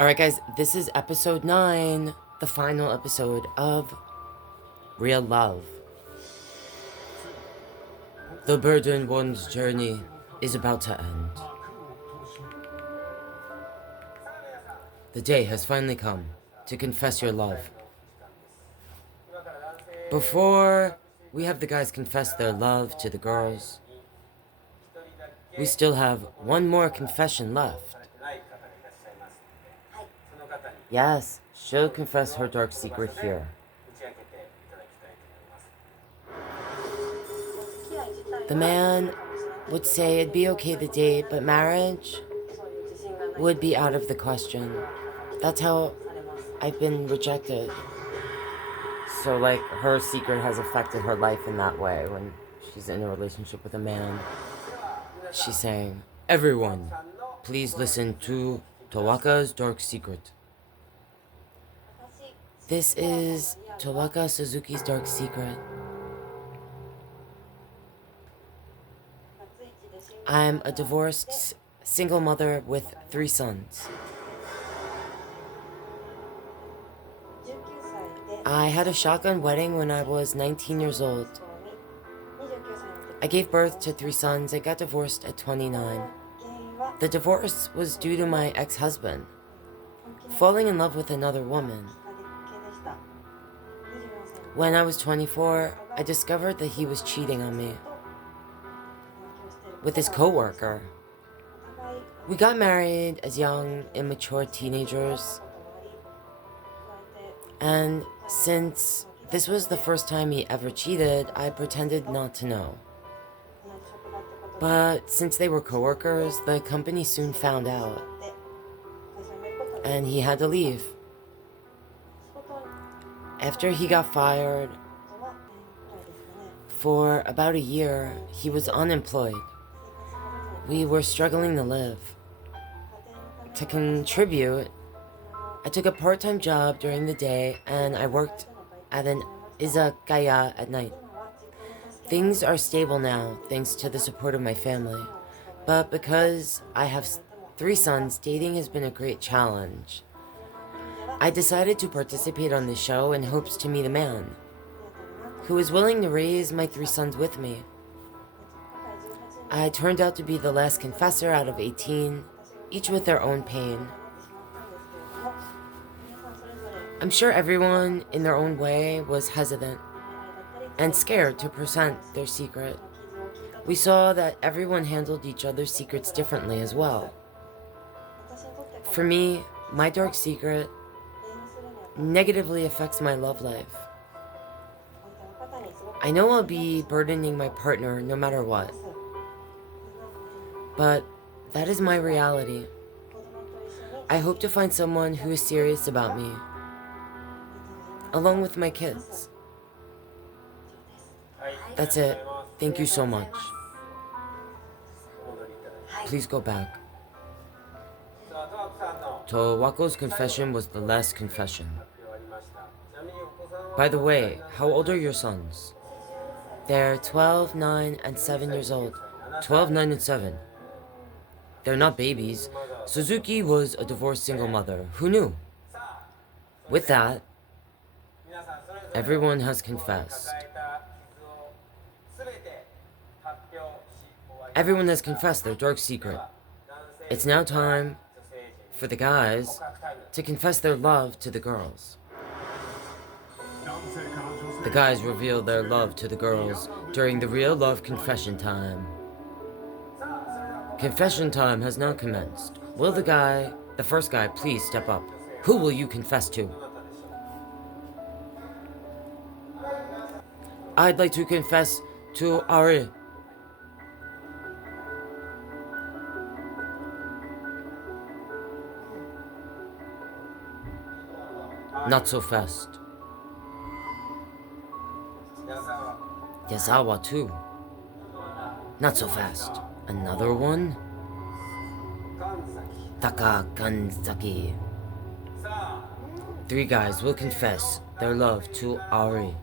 Alright, guys, this is episode 9, the final episode of Real Love. The burdened one's journey is about to end. The day has finally come to confess your love. Before we have the guys confess their love to the girls, we still have one more confession left. Yes, she'll confess her dark secret here. The man would say it'd be okay to date, but marriage would be out of the question. That's how I've been rejected. So, like, her secret has affected her life in that way. When she's in a relationship with a man, she's saying, "Everyone, please listen to Tawaka's dark secret." This is Tawaka Suzuki's dark secret. I'm a divorced single mother with 3 sons. I had a shotgun wedding when I was 19 years old. I gave birth to 3 sons and got divorced at 29. The divorce was due to my ex-husband falling in love with another woman. When I was 24, I discovered that he was cheating on me with his co-worker. We got married as young, immature teenagers. And since this was the first time he ever cheated, I pretended not to know. But since they were co-workers, the company soon found out, and he had to leave. After he got fired, for about a year, he was unemployed. We were struggling to live. To contribute, I took a part-time job during the day and I worked at an izakaya at night. Things are stable now, thanks to the support of my family. But because I have 3 sons, dating has been a great challenge. I decided to participate on this show in hopes to meet a man who is willing to raise my 3 sons with me. I turned out to be the last confessor out of 18, each with their own pain. I'm sure everyone, in their own way, was hesitant and scared to present their secret. We saw that everyone handled each other's secrets differently as well. For me, my dark secret negatively affects my love life. I know I'll be burdening my partner no matter what, but that is my reality. I hope to find someone who is serious about me, along with my kids. That's it. Thank you so much. Please go back. Tawako's confession was the last confession. By the way, how old are your sons? They're 12, 9, and 7 years old. 12, 9, and 7. They're not babies. Suzuki was a divorced single mother. Who knew? With that, everyone has confessed. Everyone has confessed their dark secret. It's now time for the guys to confess their love to the girls. The guys reveal their love to the girls during the real love confession time. Confession time has now commenced. Will the first guy, please step up? Who will you confess to? I'd like to confess to Ahri. Not so fast. Yazawa too. Not so fast. Another one? Taka Kanzaki. 3 guys will confess their love to Ahri.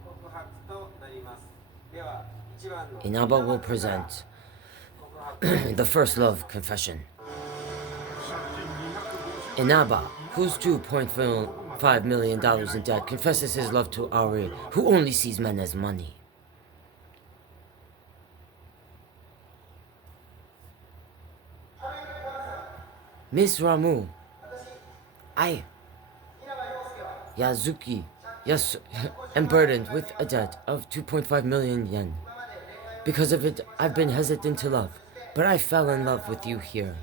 Inaba will present the first love confession. Inaba, who's $2.5 million in debt, confesses his love to Ahri, who only sees men as money. Miss Ramu, I, Yazuki, yes, am burdened with a debt of 2.5 million yen. Because of it, I've been hesitant to love, but I fell in love with you here.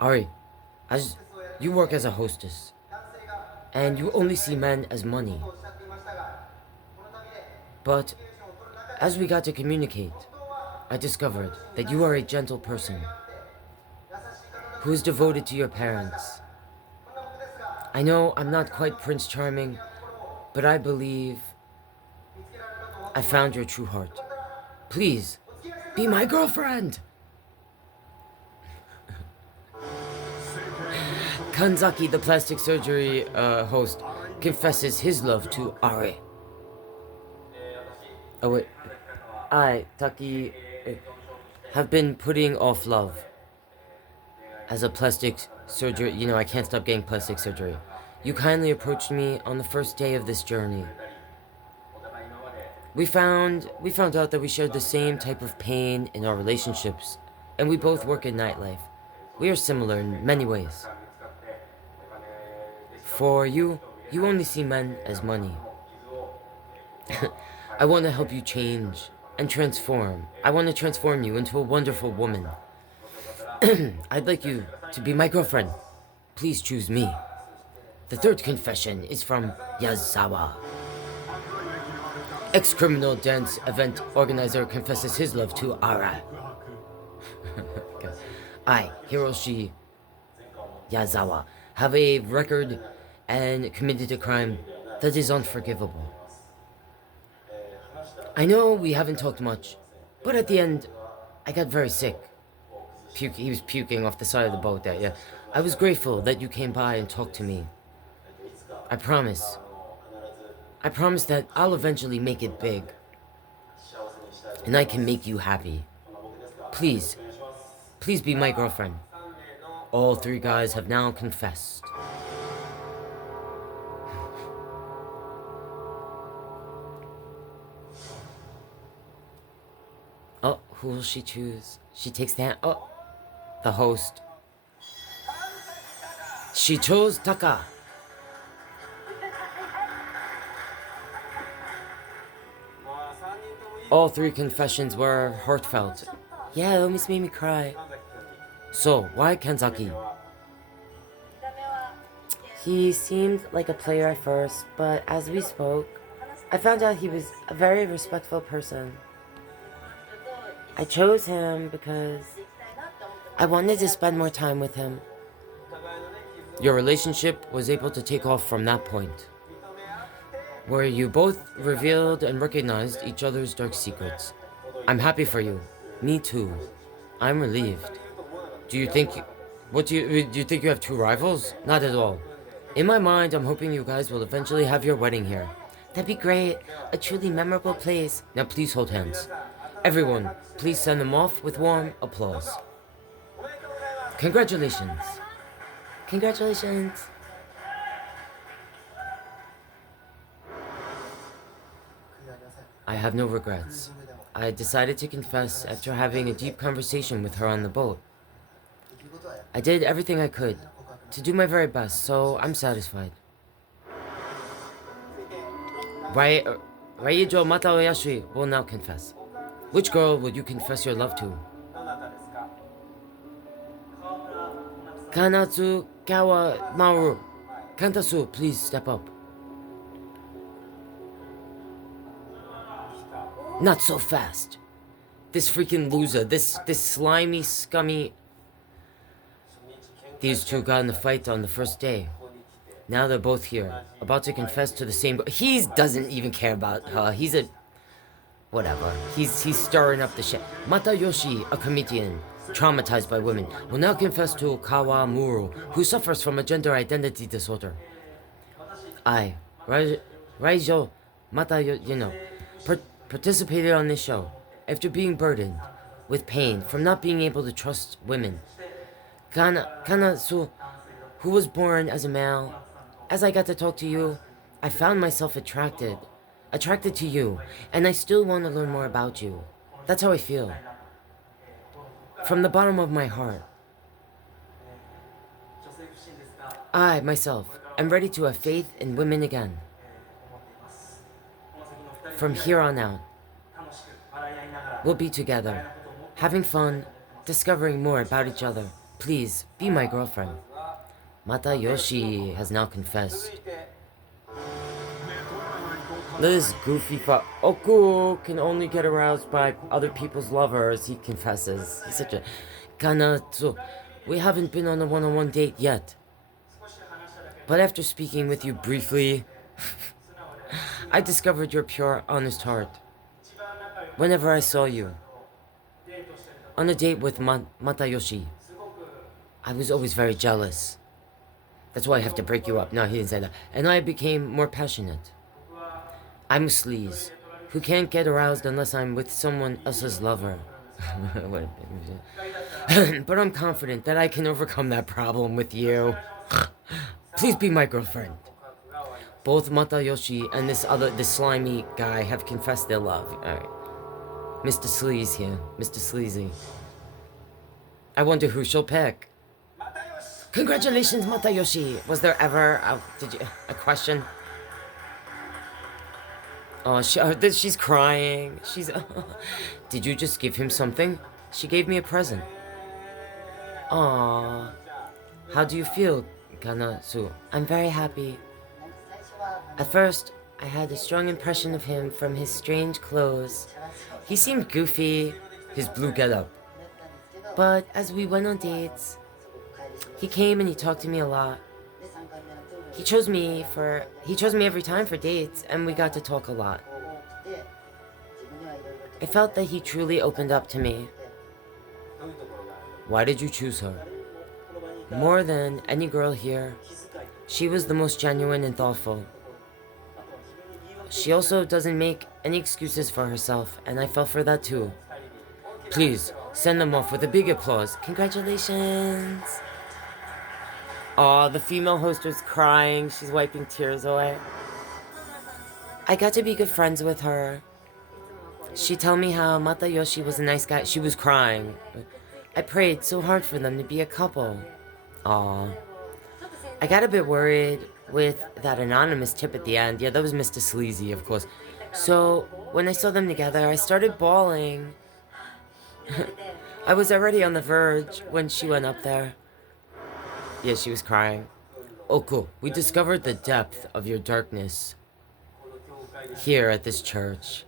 Ahri, as you work as a hostess, and you only see men as money. But as we got to communicate, I discovered that you are a gentle person who is devoted to your parents. I know I'm not quite Prince Charming, but I believe I found your true heart. Please, be my girlfriend! Kanzaki, the plastic surgery host, confesses his love to Ahri. Oh wait, I, Taki, have been putting off love. As a plastic surgery, I can't stop getting plastic surgery. You kindly approached me on the first day of this journey. We found out that we shared the same type of pain in our relationships, and we both work in nightlife. We are similar in many ways. For you only see men as money. I want to help you change and transform. I want to transform you into a wonderful woman. I'd like you to be my girlfriend. Please choose me. The third confession is from Yazawa. Ex-criminal dance event organizer confesses his love to Ara. I, Hiroshi Yazawa, have a record and committed a crime that is unforgivable. I know we haven't talked much, but at the end, I got very sick. He was puking off the side of the boat there, yeah. I was grateful that you came by and talked to me. I promise that I'll eventually make it big. And I can make you happy. Please be my girlfriend. All three guys have now confessed. Oh, who will she choose? She takes the hand. Oh, the host. She chose Taka. All three confessions were heartfelt. Yeah, it almost made me cry. So, why Kanzaki? He seemed like a player at first, but as we spoke, I found out he was a very respectful person. I chose him because I wanted to spend more time with him. Your relationship was able to take off from that point, where you both revealed and recognized each other's dark secrets. I'm happy for you. Me too. I'm relieved. Do you think you have two rivals? Not at all. In my mind, I'm hoping you guys will eventually have your wedding here. That'd be great. A truly memorable place. Now please hold hands. Everyone, please send them off with warm applause. Congratulations. Congratulations. I have no regrets. I decided to confess after having a deep conversation with her on the boat. I did everything I could to do my very best, so I'm satisfied. Raijo Matayoshi will now confess. Which girl would you confess your love to? Kanatsu Kawa Maru. Kantasu, please step up. Not so fast. This freaking loser, this slimy, scummy... These two got in a fight on the first day. Now they're both here, about to confess to the same... He doesn't even care about her. He's a... Whatever. He's stirring up the shit. Matayoshi, a comedian, traumatized by women, will now confess to Amuru, who suffers from a gender identity disorder. I, Raijo Matayoshi, participated on this show after being burdened with pain from not being able to trust women. Kana who was born as a male. As I got to talk to you, I found myself attracted to you, and I still want to learn more about you. That's how I feel. From the bottom of my heart. I, myself, am ready to have faith in women again. From here on out, we'll be together, having fun, discovering more about each other. Please, be my girlfriend. Matayoshi has now confessed. This goofy fuck. Oku can only get aroused by other people's lovers, he confesses. He's such a... Kanatsu. We haven't been on a one-on-one date yet. But after speaking with you briefly, I discovered your pure, honest heart. Whenever I saw you on a date with Matayoshi, I was always very jealous. That's why I have to break you up. No, he didn't say that. And I became more passionate. I'm a sleaze who can't get aroused unless I'm with someone else's lover. But I'm confident that I can overcome that problem with you. Please be my girlfriend. Both Matayoshi and this slimy guy have confessed their love. Alright. Mr. Sleaze here. Mr. Sleazy. I wonder who she'll pick. Congratulations, Matayoshi! Was there ever a question? Oh, she's crying. She's... Did you just give him something? She gave me a present. Aww. How do you feel, Kana-su? I'm very happy. At first, I had a strong impression of him from his strange clothes. He seemed goofy, his blue getup. But as we went on dates, he came and he talked to me a lot. He chose me every time for dates, and we got to talk a lot. I felt that he truly opened up to me. Why did you choose her? More than any girl here, she was the most genuine and thoughtful. She also doesn't make any excuses for herself, and I fell for that too. Please, send them off with a big applause. Congratulations! Aw, the female host was crying. She's wiping tears away. I got to be good friends with her. She told me how Matayoshi was a nice guy. She was crying. I prayed so hard for them to be a couple. Aw. I got a bit worried with that anonymous tip at the end. Yeah, that was Mr. Sleazy, of course. So, when I saw them together, I started bawling. I was already on the verge when she went up there. Yeah, she was crying. Oh, cool. We discovered the depth of your darkness here at this church.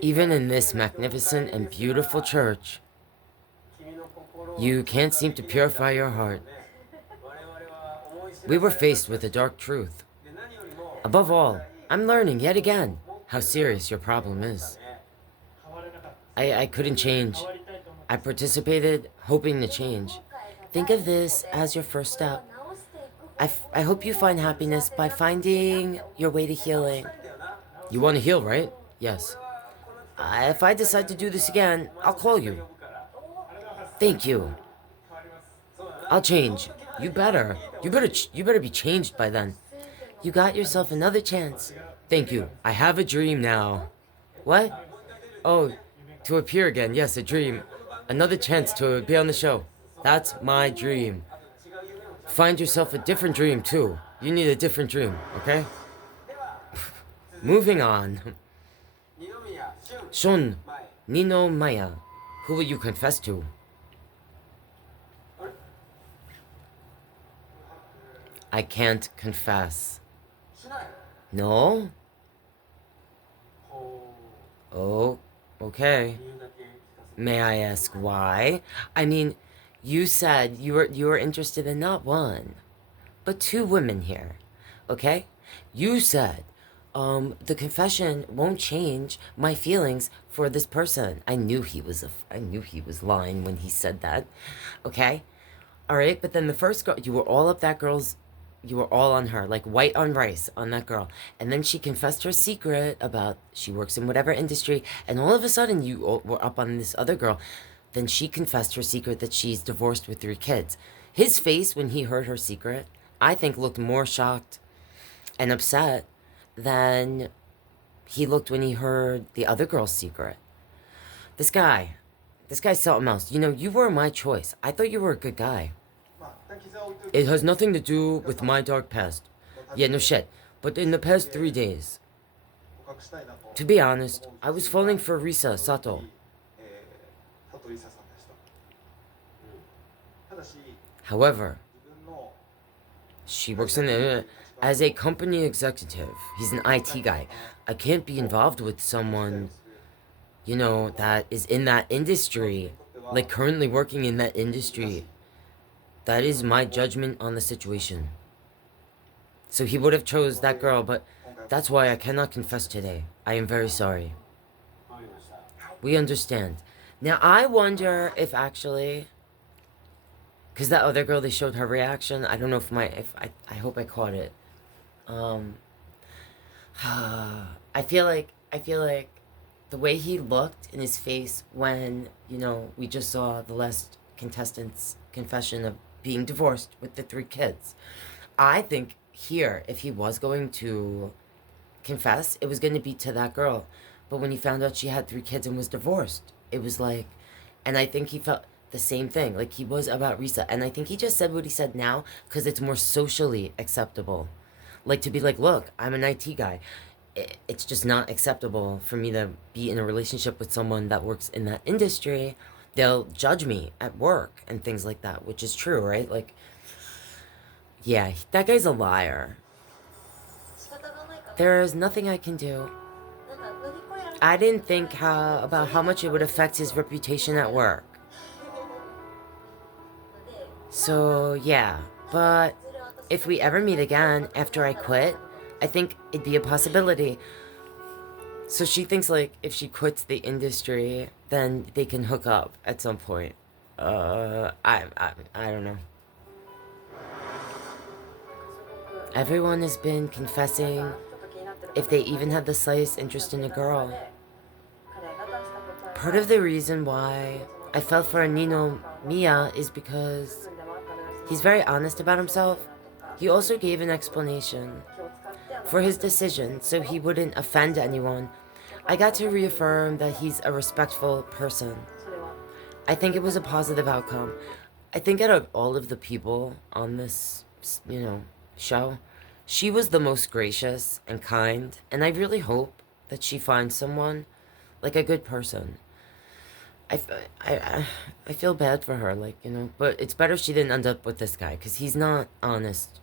Even in this magnificent and beautiful church, you can't seem to purify your heart. We were faced with a dark truth. Above all, I'm learning yet again how serious your problem is. I couldn't change. I participated hoping to change. Think of this as your first step. I hope you find happiness by finding your way to healing. You want to heal, right? Yes. If I decide to do this again, I'll call you. Thank you. I'll change. You better be changed by then. You got yourself another chance. Thank you. I have a dream now. What? Oh, to appear again. Yes, a dream. Another chance to be on the show. That's my dream. Find yourself a different dream, too. You need a different dream, okay? Moving on. Shun, Nino, Maya. Who will you confess to? I can't confess. No? Oh, okay. May I ask why? I mean, you said you were interested in not one, but two women here, okay? You said, the confession won't change my feelings for this person. I knew he was lying when he said that, okay? All right, but then the first girl, you were all on her, like white on rice on that girl. And then she confessed her secret about she works in whatever industry, and all of a sudden you were up on this other girl. Then she confessed her secret that she's divorced with 3 kids. His face when he heard her secret, I think, looked more shocked and upset than he looked when he heard the other girl's secret. This guy's something else. You know, you were my choice. I thought you were a good guy. It has nothing to do with my dark past. Yeah, no shit. But in the past 3 days, to be honest, I was falling for Risa Sato. However, she works as a company executive. He's an IT guy. I can't be involved with someone, you know, that is in that industry, like currently working in that industry. That is my judgment on the situation. So he would have chose that girl, but that's why I cannot confess today. I am very sorry. We understand. Now I wonder if actually, because that other girl, they showed her reaction. I don't know if I hope I caught it. I feel like the way he looked in his face when, you know, we just saw the last contestant's confession of being divorced with the 3 kids. I think here, if he was going to confess, it was going to be to that girl. But when he found out she had 3 kids and was divorced, it was like, and I think he felt the same thing, like he was about Risa. And I think he just said what he said now because it's more socially acceptable. Like to be like, look, I'm an IT guy. It's just not acceptable for me to be in a relationship with someone that works in that industry. They'll judge me at work and things like that, which is true, right? Like, yeah, that guy's a liar. There's nothing I can do. I didn't think about how much it would affect his reputation at work. So, yeah. But if we ever meet again after I quit, I think it'd be a possibility. So she thinks, like, if she quits the industry, then they can hook up at some point. I don't know. Everyone has been confessing if they even had the slightest interest in a girl. Part of the reason why I fell for a Nino Mia is because he's very honest about himself. He also gave an explanation for his decision so he wouldn't offend anyone. I got to reaffirm that he's a respectful person. I think it was a positive outcome. I think out of all of the people on this, you know, show, she was the most gracious and kind, and I really hope that she finds someone, like a good person. I feel bad for her, like, you know, but it's better she didn't end up with this guy, because he's not honest.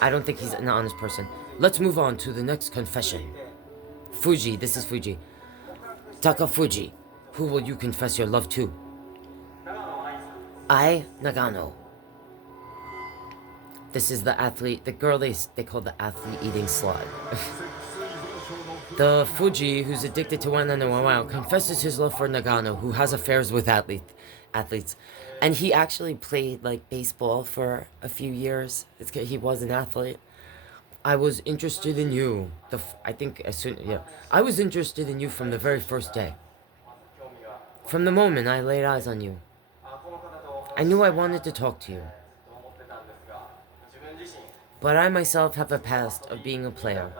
I don't think he's an honest person. Let's move on to the next confession. Fuji, this is Fuji. Taka Fuji, who will you confess your love to? I, Nagano. This is the athlete, the girl they call the athlete eating slut. The Fuji, who's addicted to wow, confesses his love for Nagano, who has affairs with athletes. And he actually played, like, baseball for a few years. He was an athlete. I was interested in you. I was interested in you from the very first day. From the moment I laid eyes on you. I knew I wanted to talk to you. But I myself have a past of being a player.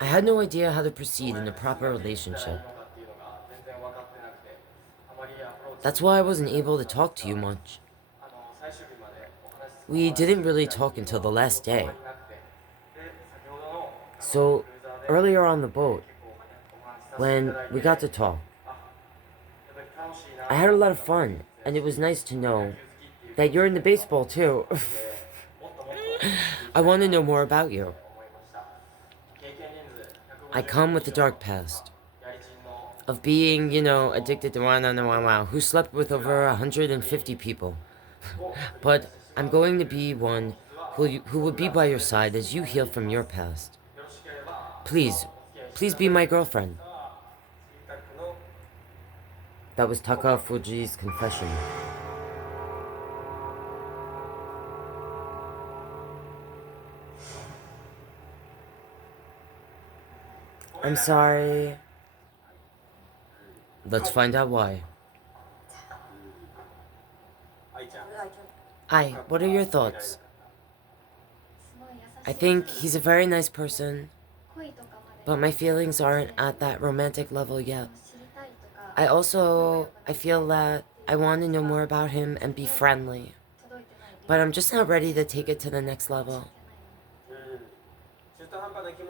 I had no idea how to proceed in a proper relationship. That's why I wasn't able to talk to you much. We didn't really talk until the last day. So, earlier on the boat, when we got to talk, I had a lot of fun, and it was nice to know that you're into baseball too. I want to know more about you. I come with a dark past of being, you know, addicted to wow, who slept with over 150 people. But I'm going to be one who will be by your side as you heal from your past. Please be my girlfriend. That was Taka Fuji's confession. I'm sorry. Let's find out why. Ai, what are your thoughts? I think he's a very nice person, but my feelings aren't at that romantic level yet. I feel that I want to know more about him and be friendly, but I'm just not ready to take it to the next level.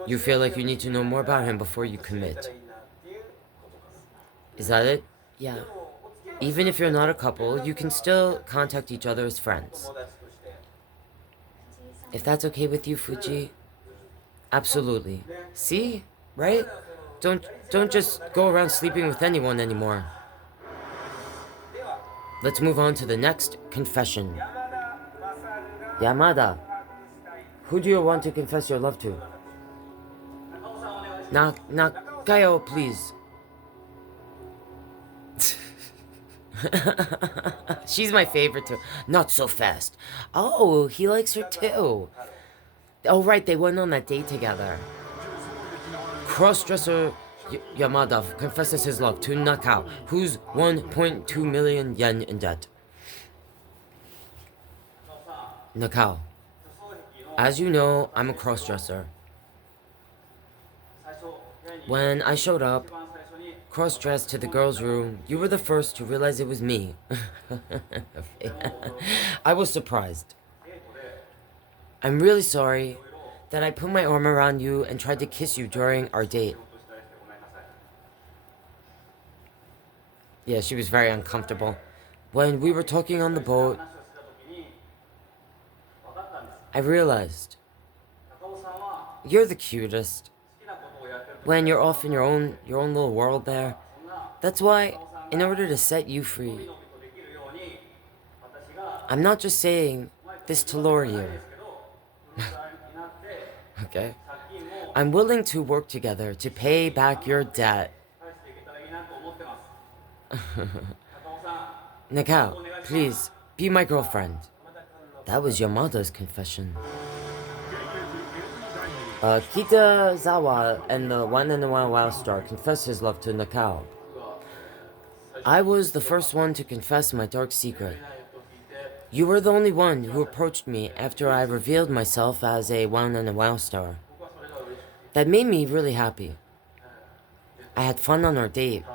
You feel like you need to know more about him before you commit. Is that it? Yeah. Even if you're not a couple, you can still contact each other as friends. If that's okay with you, Fuji. Absolutely. See? Right? Don't just go around sleeping with anyone anymore. Let's move on to the next confession. Yamada, who do you want to confess your love to? Nakayo, please. She's my favorite too. Not so fast. Oh, he likes her too. Oh right, they went on that date together. Crossdresser Yamada confesses his love to Nakao, who's 1.2 million yen in debt. Nakao, as you know, I'm a crossdresser. When I showed up, cross-dressed to the girls' room, you were the first to realize it was me. I was surprised. I'm really sorry that I put my arm around you and tried to kiss you during our date. Yeah, she was very uncomfortable. When we were talking on the boat, I realized you're the cutest. When you're off in your own little world there. That's why, in order to set you free, I'm not just saying this to lure you. Okay? I'm willing to work together to pay back your debt. Nakao, please, be my girlfriend. That was Yamada's confession. Kitazawa and the One and the One Wow Star confessed his love to Nakao. I was the first one to confess my dark secret. You were the only one who approached me after I revealed myself as a One and a Wow Star. That made me really happy. I had fun on our date.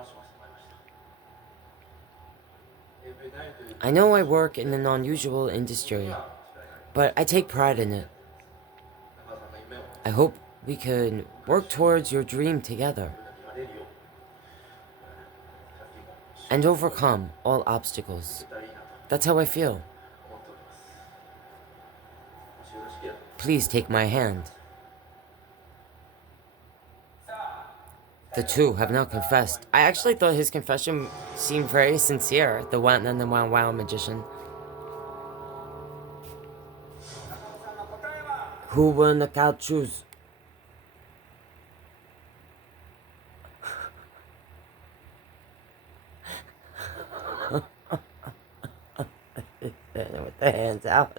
I know I work in an unusual industry, but I take pride in it. I hope we can work towards your dream together and overcome all obstacles. That's how I feel. Please take my hand. The two have now confessed. I actually thought his confession seemed very sincere, the One and the One Wow magician. Who will Nakao choose? With the hands out.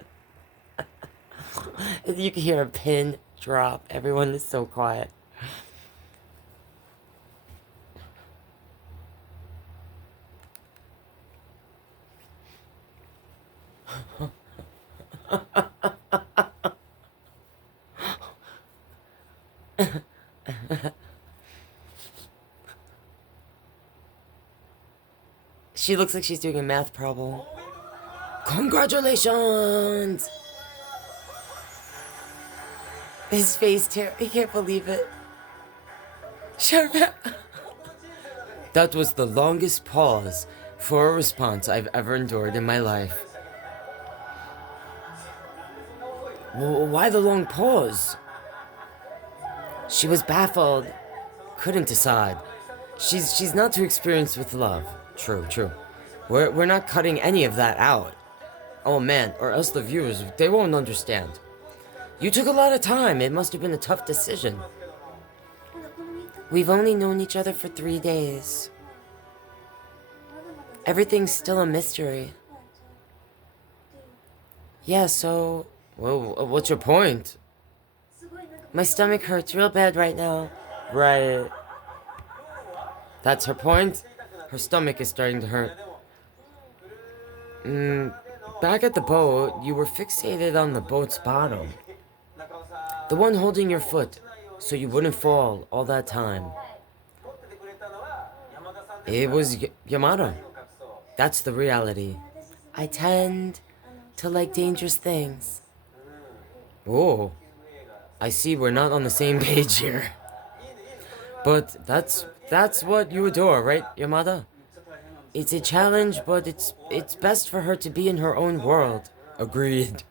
You can hear a pin drop. Everyone is so quiet. She looks like she's doing a math problem. Congratulations! His face tear. He can't believe it. Shut up. That was the longest pause for a response I've ever endured in my life. Why the long pause? She was baffled. Couldn't decide. She's not too experienced with love. True. We're not cutting any of that out. Oh man, or else the viewers, they won't understand. You took a lot of time. It must have been a tough decision. We've only known each other for 3 days. Everything's still a mystery. Yeah, so... Well, what's your point? My stomach hurts real bad right now. Right. That's her point? Her stomach is starting to hurt. Back at the boat, you were fixated on the boat's bottom. The one holding your foot, so you wouldn't fall all that time. It was Yamada. That's the reality. I tend to like dangerous things. Oh, I see we're not on the same page here. But that's what you adore, right, Yamada? It's a challenge, but it's best for her to be in her own world. Agreed.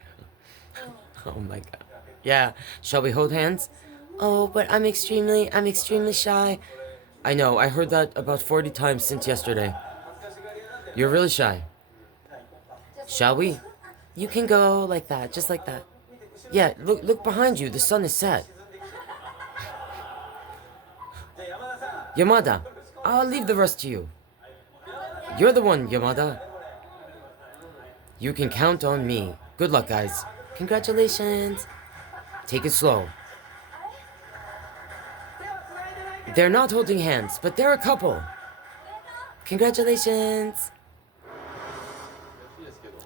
Oh my god. Yeah, shall we hold hands? Oh, but I'm extremely shy. I know, I heard that about 40 times since yesterday. You're really shy. Shall we? You can go like that, just like that. Yeah, look behind you, the sun is set. Yamada, I'll leave the rest to you. You're the one, Yamada. You can count on me. Good luck, guys. Congratulations. Take it slow. They're not holding hands, but they're a couple. Congratulations.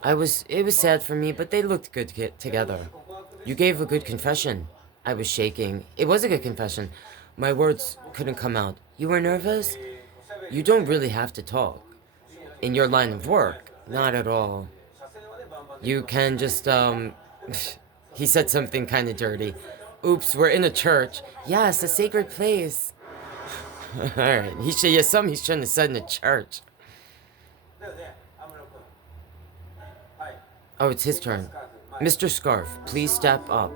It was sad for me, but they looked good together. You gave a good confession. I was shaking. It was a good confession. My words couldn't come out. You were nervous? You don't really have to talk. In your line of work, not at all. You can just, he said something kind of dirty. Oops, we're in a church. Yes, a sacred place. Alright, he shouldn't have said in a church. Oh, it's his turn. Mr. Scarf, please step up.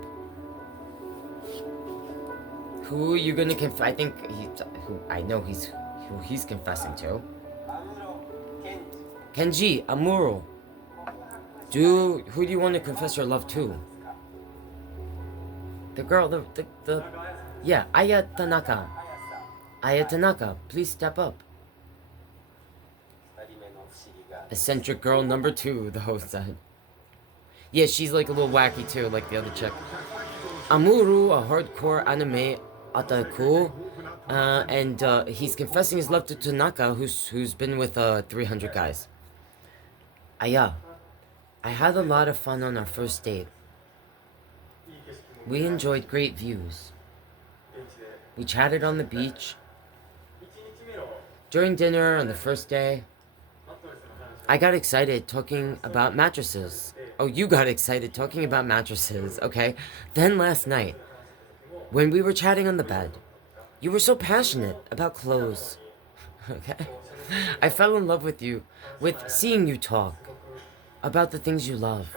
Who are you gonna I think I know who he's confessing to. Kenji, Amuru. Who do you want to confess your love to? The girl, yeah, Aya Tanaka. Aya Tanaka, please step up. Eccentric girl number 2, the host said. Yeah, she's like a little wacky too, like the other chick. Amuru, a hardcore anime otaku, and he's confessing his love to Tanaka, who's been with 300 guys. Aya, I had a lot of fun on our first date. We enjoyed great views. We chatted on the beach. During dinner on the first day, I got excited talking about mattresses. Oh, you got excited talking about mattresses, okay? Then last night, when we were chatting on the bed, you were so passionate about clothes, okay? I fell in love with you, with seeing you talk about the things you love.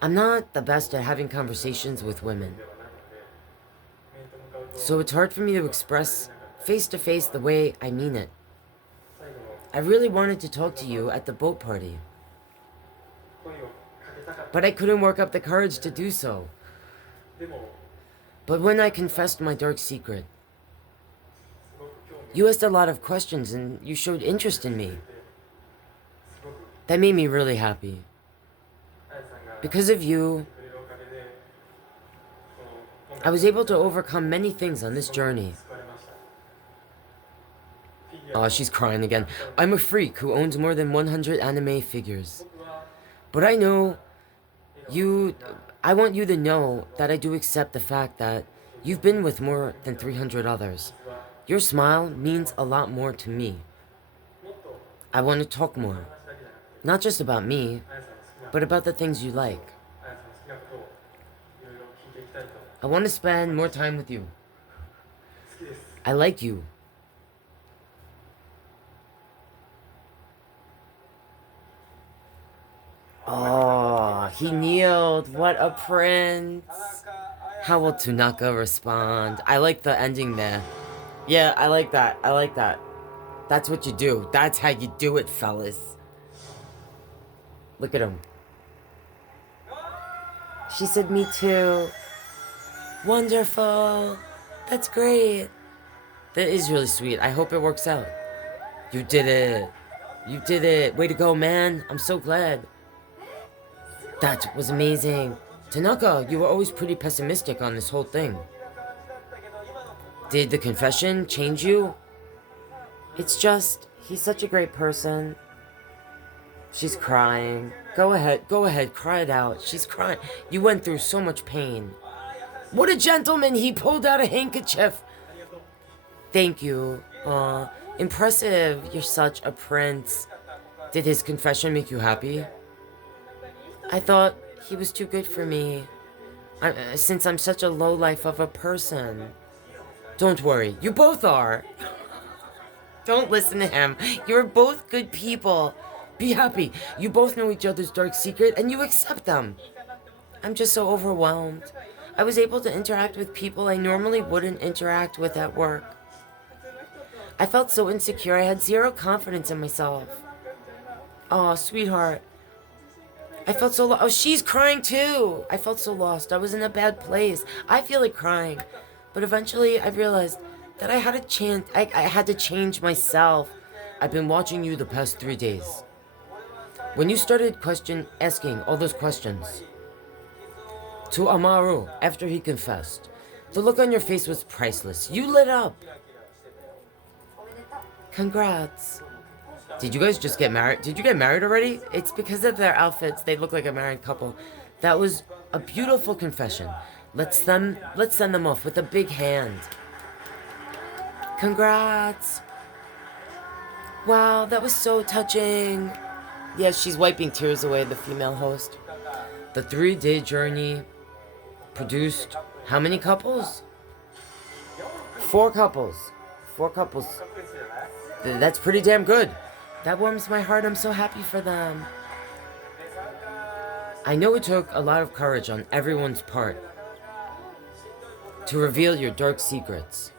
I'm not the best at having conversations with women, so it's hard for me to express face to face the way I mean it. I really wanted to talk to you at the boat party, but I couldn't work up the courage to do so. But when I confessed my dark secret, you asked a lot of questions and you showed interest in me. That made me really happy. Because of you, I was able to overcome many things on this journey. Oh, she's crying again. I'm a freak who owns more than 100 anime figures. But I know I want you to know that I do accept the fact that you've been with more than 300 others. Your smile means a lot more to me. I want to talk more. Not just about me, but about the things you like. I want to spend more time with you. I like you. Oh, he kneeled. What a prince. How will Tanaka respond? I like the ending there. Yeah, I like that. I like that. That's what you do. That's how you do it, fellas. Look at him. She said, me too. Wonderful. That's great. That is really sweet. I hope it works out. You did it. You did it. Way to go, man. I'm so glad. That was amazing. Tanaka, you were always pretty pessimistic on this whole thing. Did the confession change you? It's just, he's such a great person. She's crying. Go ahead, cry it out. She's crying. You went through so much pain. What a gentleman! He pulled out a handkerchief. Thank you. Impressive. You're such a prince. Did his confession make you happy? I thought he was too good for me. Since I'm such a lowlife of a person. Don't worry, you both are. Don't listen to him. You're both good people. Be happy. You both know each other's dark secret and you accept them. I'm just so overwhelmed. I was able to interact with people I normally wouldn't interact with at work. I felt so insecure. I had zero confidence in myself. Oh, sweetheart. I felt so lost. Oh, she's crying too. I felt so lost. I was in a bad place. I feel like crying. But eventually I realized that I had to change myself. I've been watching you the past 3 days. When you started asking all those questions to Amuru after he confessed, the look on your face was priceless. You lit up. Congrats. Did you guys just get married? Did you get married already? It's because of their outfits. They look like a married couple. That was a beautiful confession. Let's send them off with a big hand. Congrats. Wow, that was so touching. Yeah, she's wiping tears away, the female host. The 3-day journey produced how many couples? 4 couples. 4 couples. That's pretty damn good. That warms my heart. I'm so happy for them. I know it took a lot of courage on everyone's part to reveal your dark secrets.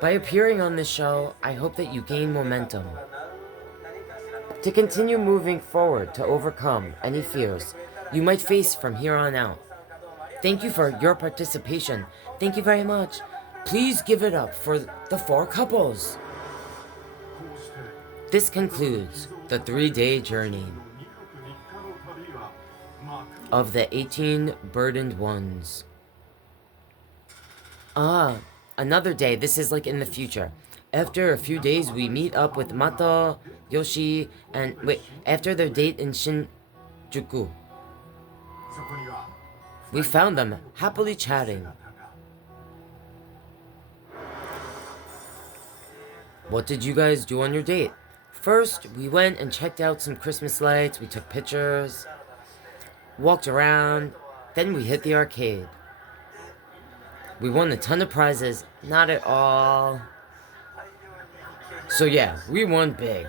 By appearing on this show, I hope that you gain momentum to continue moving forward to overcome any fears you might face from here on out. Thank you for your participation. Thank you very much. Please give it up for the 4 couples. This concludes the 3-day journey of the 18 burdened ones. Another day. This is like in the future. After a few days, we meet up with Matayoshi and after their date in Shinjuku. We found them happily chatting. What did you guys do on your date? First, we went and checked out some Christmas lights. We took pictures, walked around, then we hit the arcade. We won a ton of prizes. Not at all. So yeah, we won big.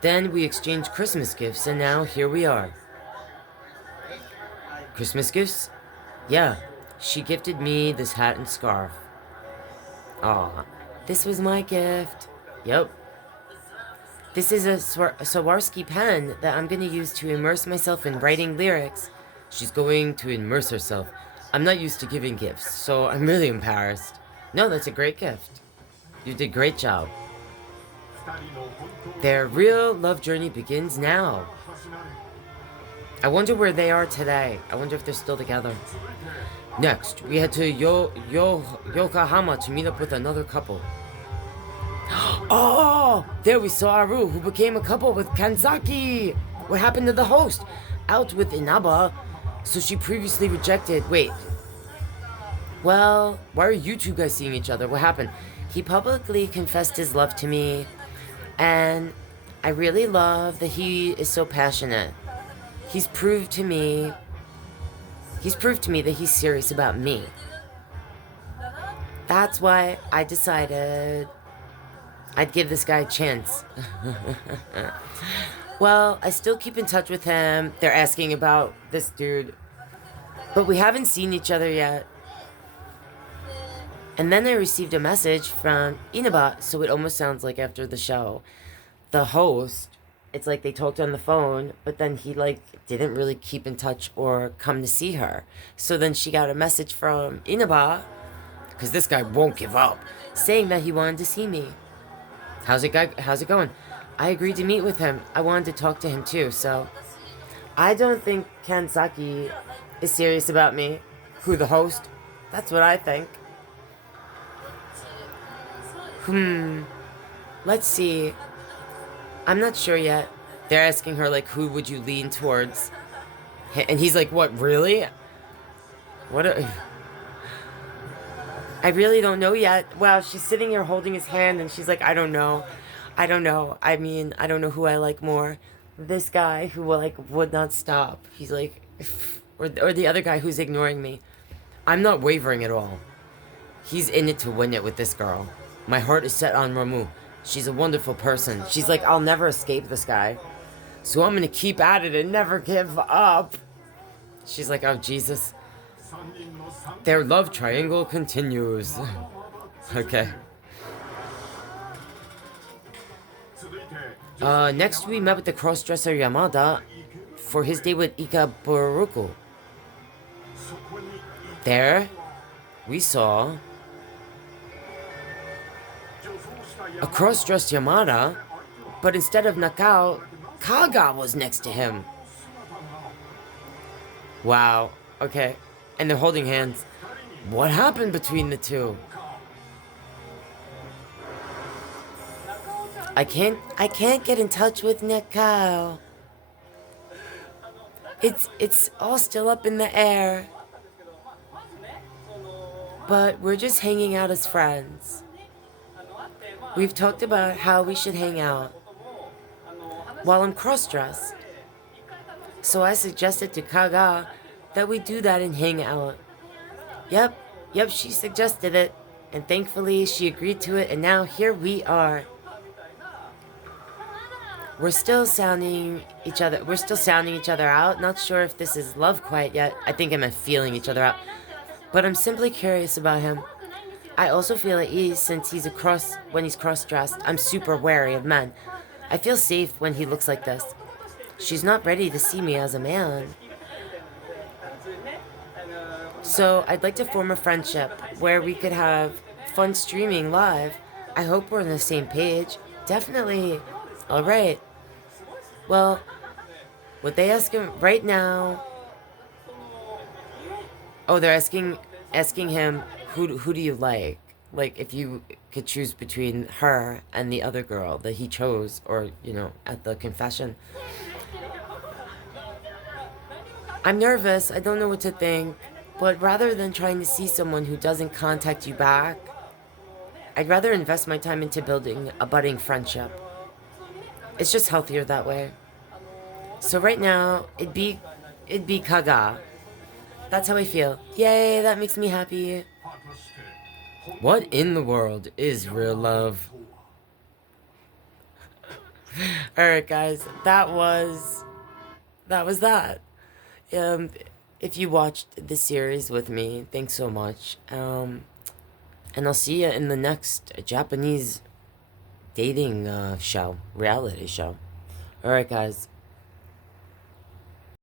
Then we exchanged Christmas gifts and now here we are. Christmas gifts? Yeah, she gifted me this hat and scarf. Aw, this was my gift. Yep. This is a Swarovski pen that I'm gonna use to immerse myself in writing lyrics. She's going to immerse herself. I'm not used to giving gifts, so I'm really embarrassed. No, that's a great gift. You did a great job. Their real love journey begins now. I wonder where they are today. I wonder if they're still together. Next, we head to Yokohama to meet up with another couple. Oh, there we saw Ahri, who became a couple with Kanzaki. What happened to the host? Out with Inaba, so she previously rejected. Wait. Well, why are you 2 guys seeing each other? What happened? He publicly confessed his love to me, and I really love that he is so passionate. He's proved to me that he's serious about me. That's why I decided I'd give this guy a chance. Well, I still keep in touch with him. They're asking about this dude. But we haven't seen each other yet. And then I received a message from Inaba, so it almost sounds like after the show. The host, it's like they talked on the phone, but then he didn't really keep in touch or come to see her. So then she got a message from Inaba, because this guy won't give up, saying that he wanted to see me. How's it going? I agreed to meet with him. I wanted to talk to him too, so I don't think Kansaki is serious about me. Who, the host? That's what I think. Let's see. I'm not sure yet. They're asking her, like, who would you lean towards? And he's like, what, really? What a... I really don't know yet. Wow, she's sitting here holding his hand and she's like, I don't know. I don't know. I mean, I don't know who I like more. This guy who, like, would not stop. He's like... Or the other guy who's ignoring me. I'm not wavering at all. He's in it to win it with this girl. My heart is set on Ramu. She's a wonderful person. She's like, I'll never escape this guy. So I'm gonna keep at it and never give up. She's like, oh, Jesus. Their love triangle continues. Okay. Next we met with the cross-dresser Yamada for his date with Ika Buruku. There, we saw a cross-dressed Yamada, but instead of Nakao, Kaga was next to him. Wow, okay. And they're holding hands. What happened between the two? I can't get in touch with Nakao. It's all still up in the air. But we're just hanging out as friends. We've talked about how we should hang out while I'm cross-dressed. So I suggested to Kaga that we do that and hang out. Yep, she suggested it. And thankfully she agreed to it, and now here we are. We're still sounding each other out. Not sure if this is love quite yet. I think I'm feeling each other out. But I'm simply curious about him. I also feel at ease since when he's cross-dressed. I'm super wary of men. I feel safe when he looks like this. She's not ready to see me as a man. So I'd like to form a friendship where we could have fun streaming live. I hope we're on the same page. Definitely. Alright. Well, what they ask him right now... Oh, they're asking him, who do you like? Like, if you could choose between her and the other girl that he chose, or, at the confession. I'm nervous, I don't know what to think, but rather than trying to see someone who doesn't contact you back, I'd rather invest my time into building a budding friendship. It's just healthier that way. So right now, it'd be Kaga. That's how I feel. Yay, that makes me happy. What in the world is real love? Alright guys, that was that. If you watched this series with me, thanks so much. And I'll see you in the next Japanese dating show, reality show. Alright guys,